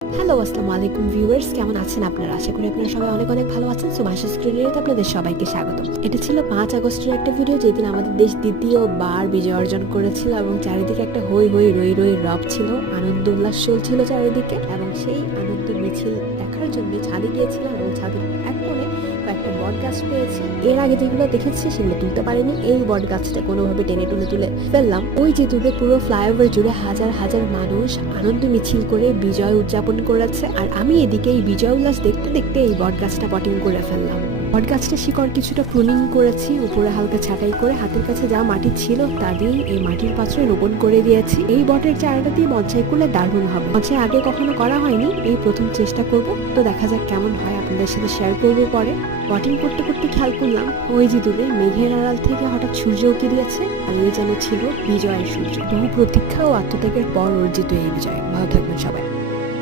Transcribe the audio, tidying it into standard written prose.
Hello, আসসালামু আলাইকুম viewers, কেমন আছেন আপনারা? আশা করি আপনারা সবাই অনেক অনেক ভালো আছেন। সো মাসের স্ক্রিনেতে আপনাদের সবাইকে স্বাগত। এটা ছিল 5 আগস্টের একটা ভিডিও, যেদিন আমাদের দেশ দ্বিতীয়বার বিজয় অর্জন করেছিল এবং চারিদিকে একটা হই হই রই রই রব ছিল, আনন্দ উল্লাস চলছিল চারিদিকে। এবং সেই আনন্দ মিছিল দেখার জন্য ছাদে গিয়েছিলাম এবং ছাদের এক কোণে কয়েকটা বট গাছ পেয়েছি। এর আগে যেগুলো দেখেছি সেগুলো তুলতে পারিনি। এই বট গাছটা কোনোভাবে টেনে টুনে তুলে ফেললাম। ওই যে দূরে পুরো ফ্লাইওভার জুড়ে হাজার হাজার মানুষ আনন্দ মিছিল করে বিজয় উদযাপন করেছে, আর আমি এদিকে এই বিজয় উল্লাস দেখতে দেখতে এই বট গাছটা পটিং করে ফেললাম। বট গাছটা শিকড় কিছুটা প্রুনিং করেছি, উপরে হালকা ছাঁটাই করে হাতের কাছে যা মাটি ছিল তা দিয়ে এই মাটির পাত্রে রোপণ করে দিয়েছি। এই বটের চারাটা দিয়ে বনসাই করলে দারুণ হবে। বনসাই আগে কখনো করা হয়নি, এই প্রথম চেষ্টা করব। তো দেখা যাক কেমন হয়, আপনাদের সাথে শেয়ার করবো পরে। বটিং করতে করতে খেয়াল করলাম ওই যে দূরে মেঘের আড়াল থেকে হঠাৎ সূর্য উঁকি দিয়েছে, আর এই যেন ছিল বিজয়ের সূর্য। বহু প্রতীক্ষা ও আত্মত্যাগের পর অর্জিত এই বিজয়। ভালো থাকবেন সবাই।